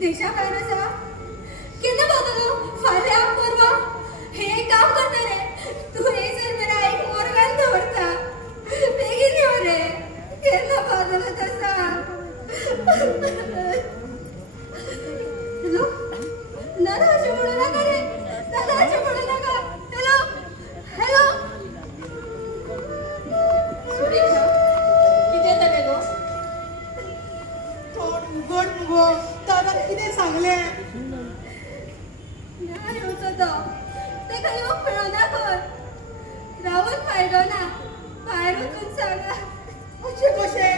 देशा काय नसा केन्ना पावतलो फाल्यां परवा हे काम करता रे तू हे जर मेरा एक मोरगान दवरता बेगीन यो रे केन्ना पावतलो तसा हॅलो नाना अशें म्हणू नाका रे दादा अशें म्हणू नाका हॅलो हॅलो सुरेखा कितें जालें गो तोंड उगड मुगो तारा कितें सांगलें ना येवचो तो तेका येवंक मेळना खंय रावून फायदो ना भायर वचून सांगा अशें कशें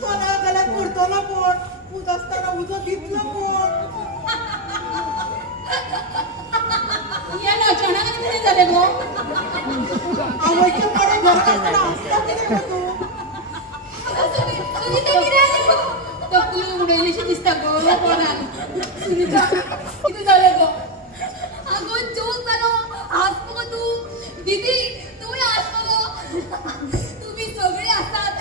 कोणा जाल्यार करतलो कोण उज आसतना उजो दितलो कोण या नाचणाक कितें जालें गो आवयचे कडे घरांत आसतना हसता कितें गो तूं सुनीता कितें जालें गो तकली उडयलीशी दिसता गो पोरान सुनीता कितें जालें गो आगो जोक जालो हांसप गो तूं दीदी तुमी हांसप गो तुमी सगळीं हांसात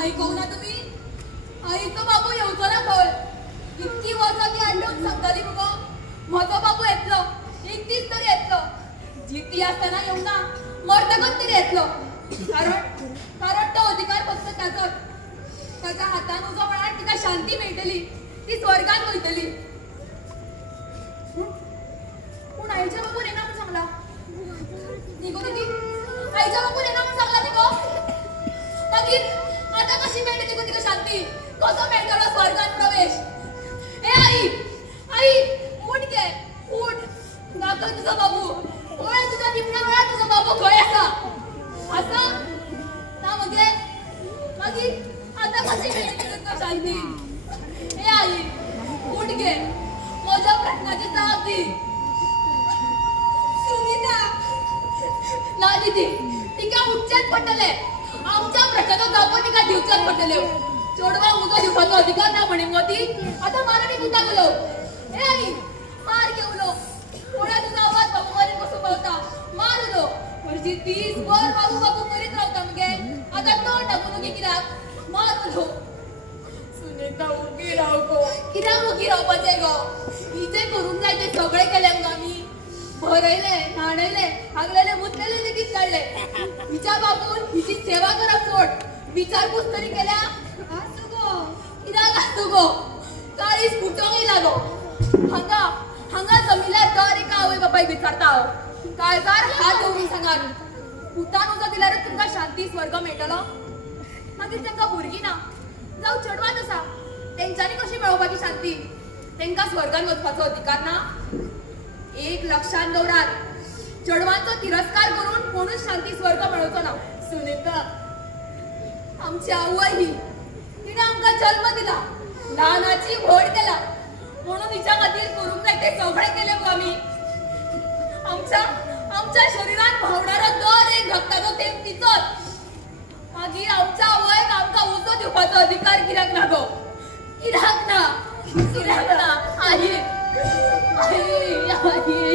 आयकूंक ना तुमी आईचो बाबू येवचो ना खंय इतकी वर्सां ती आडून सांगताली मुगो म्हजो बाबू येतलो एक दीस तरी येतलो जिती आसतना येवना मरतकच तरी येतलो कारण तो अधिकार फक्त ताचोच ताच्या हातान उजो म्हळ्यार तिका शांती मेळटली ती स्वर्गान वयतली पूण आईच्या बाबून येना म्हूण सांगला न्ही गो दीदी आईच्या बाबून येना म्हूण सांगला न्ही गो मागीर आतां कशी मेळटली गो तिका शांती कसो मेळटलो स्वर्गान प्रवेश ए आई आई उठ गे उठ दाखय तुजो बाबू पळय तुज्या निमण्या वेळार तुजो बाबू खंय आसा ना मगे मागीर आतां कशी मेळटली तुका शांती ए आई उठ गे म्हज्या प्रश्नाची जाप दी सुनीता ना दीदी तिका उठचेच पडटले आमच्या प्रश्नाचो जापो तिका दिवचेच पडटल्यो चेडवाक उजो दिवपाचो अधिकार ना म्हणे मग ती आतां माराणी उठा गेलो ए आई मार घे उलो कोणा तुजो आवाज बाबू मरेन कसो पावता मार उलो म्हणजे दीस भर बाबू बाबू करीत रावता मगे आतां तोंड दाखोवन उगी कित्याक मार उलो सुनीता उगी राव गो कित्याक उगी रावपाचें गो हिचे करूंक जाय तें सगळें केलें मुगो आमी भरयले न्हाणयले हागलेले मुतलेले लेगीत काडले हिच्या बाबून हिची सेवा करप सोड विचारपूस तरी केल्या आसू गो कित्याक आसू गो काळीज फुटोंक येयला गो हांगा जमिल्ल्यार दर एका आवय बापायक विचारता हांव काळजार हात धरून सांगात उतान उजो दिल्यारूच तुमकां शांती स्वर्ग मेळटलो मागीर तांकां भुरगीं ना जावं चेडवाच आसा तेंच्यांनी कशी मेळोवपाची शांती तांकां स्वर्गान वचपाचो अधिकार ना एक लक्षात दवरात चेडवांचो तिरस्कार करून कोणूच शांती स्वर्ग मेळोवचो ना सुनीता आमची आवय ही तिने आमकां जन्म दिला ल्हानाची व्हड केला म्हणून हिच्या खातीर करूंक जाय तें सगळें केलें गो आमी आमच्या शरिरात भावणारो दर एक रक्ताचो थेंब तिचोच मागीर आमच्या आवयक आमकां उजो दिवपाचो अधिकार कित्याक ना गो कित्याक ना आई आई आई